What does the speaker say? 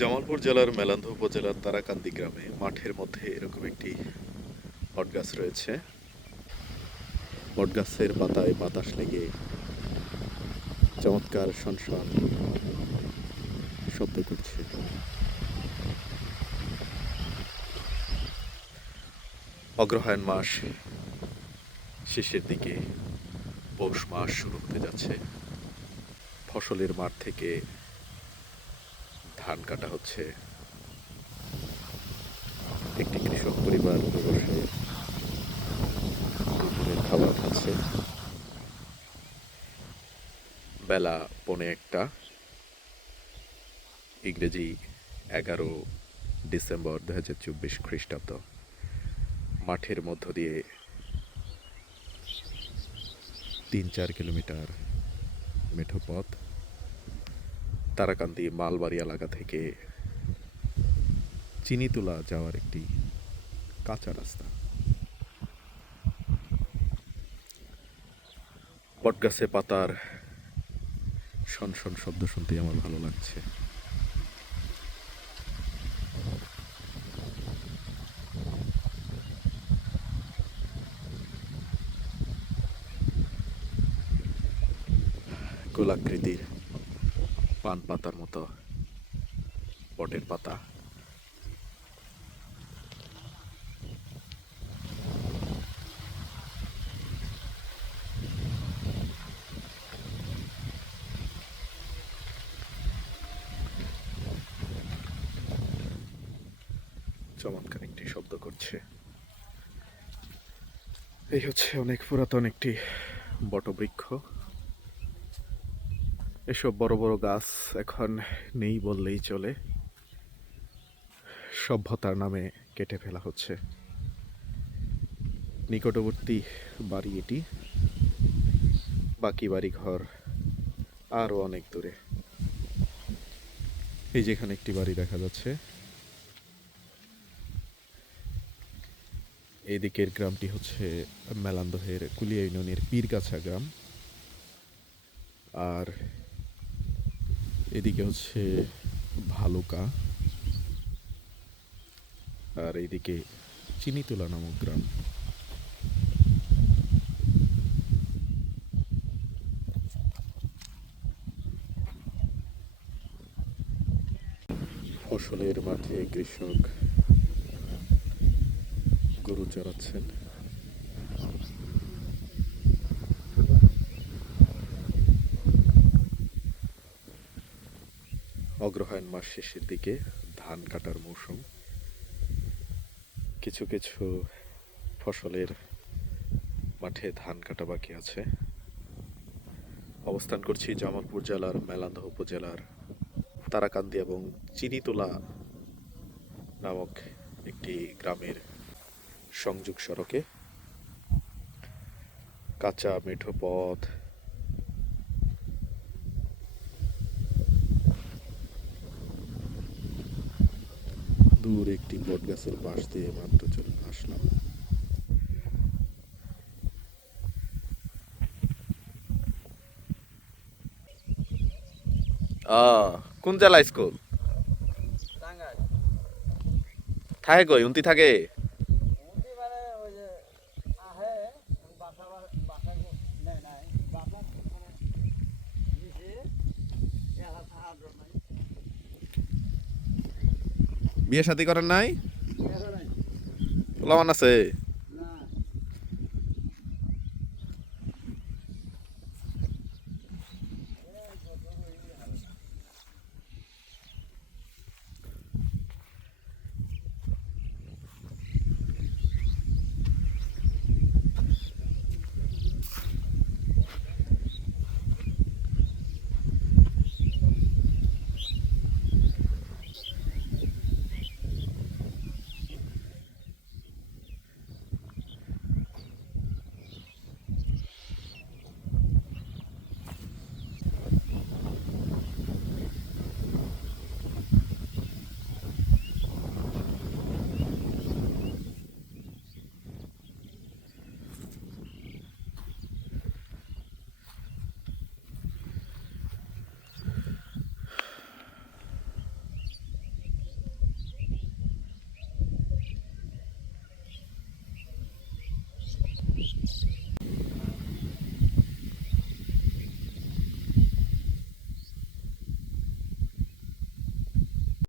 জামালপুর জেলার মেলান্ধ উপজেলার তারাকান্দি গ্রামে মাঠের মধ্যে এরকম একটি বটগাছ রয়েছে। বটগাছের পাতায় বাতাস লেগে চমৎকার সনসন শব্দ করছে। অগ্রহায়ণ মাস শেষের দিকে পৌষ মাস শুরু হতে যাচ্ছে। ফসলের মাঠ থেকে ধান কাটা হচ্ছে। একটি কৃষক পরিবার খাবার খাচ্ছে। বেলা পৌনে একটা। ইংরেজি এগারো ডিসেম্বর দু হাজার চব্বিশ খ্রিস্টাব্দ। মাঠের মধ্য দিয়ে তিন চার কিলোমিটার মেঠো পথ। তারাকান্দি মালবাড়ি এলাকা থেকে চিনিতুলা যাওয়ার একটি কাঁচা রাস্তা। বটগাছে পাতার শন শব্দ শুনতে আমার ভালো লাগছে। গোলাকৃতির পান পাতার মতো, বটের পাতা। চমৎকার একটি শব্দ করছে। এই হচ্ছে অনেক পুরাতন একটি বটবৃক্ষ। এসব বড় বড় গাছ এখন নেই বললেই চলে। সভ্যতার নামে কেটে ফেলা হচ্ছে। নিকটবর্তী বাড়ি এটি, বাকি বাড়ি ঘর আরও অনেক দূরে। এই যেখানে একটি বাড়ি দেখা যাচ্ছে। এদিকের গ্রামটি হচ্ছে মেলান্দহের কুলিয়া ইউনিয়নের পীরগাছা গ্রাম। আর এদিকে হচ্ছে ভালুকা। আর এইদিকে চিনিতলা নামক গ্রাম। ফসলের মাঠে কৃষক গরু চড়াচ্ছেন। অগ্রহায়ণ মাস শেষের দিকে ধান কাটার মৌসুম। কিছু কিছু ফসলের মাঠে ধান কাটা বাকি আছে। অবস্থান করছি জামালপুর জেলার, মেলান্দহ উপজেলার, তারাকান্দি এবং চিনিতলা নামক একটি গ্রামের সংযোগ সড়কে। কাঁচা মেঠো পথ দূর একটি বট গাছের পাশ দিয়ে মাত্র চলে আসলাম কোন জেলা স্কুল? থাকে কই? উন্তি থাকে? মানে ওই যে আহে বাসা বাসা নেই নাই বাসা মানে নিচে এলা সাহায্য নাই বিয়ে শাদি করেন নাই? এলা আছে?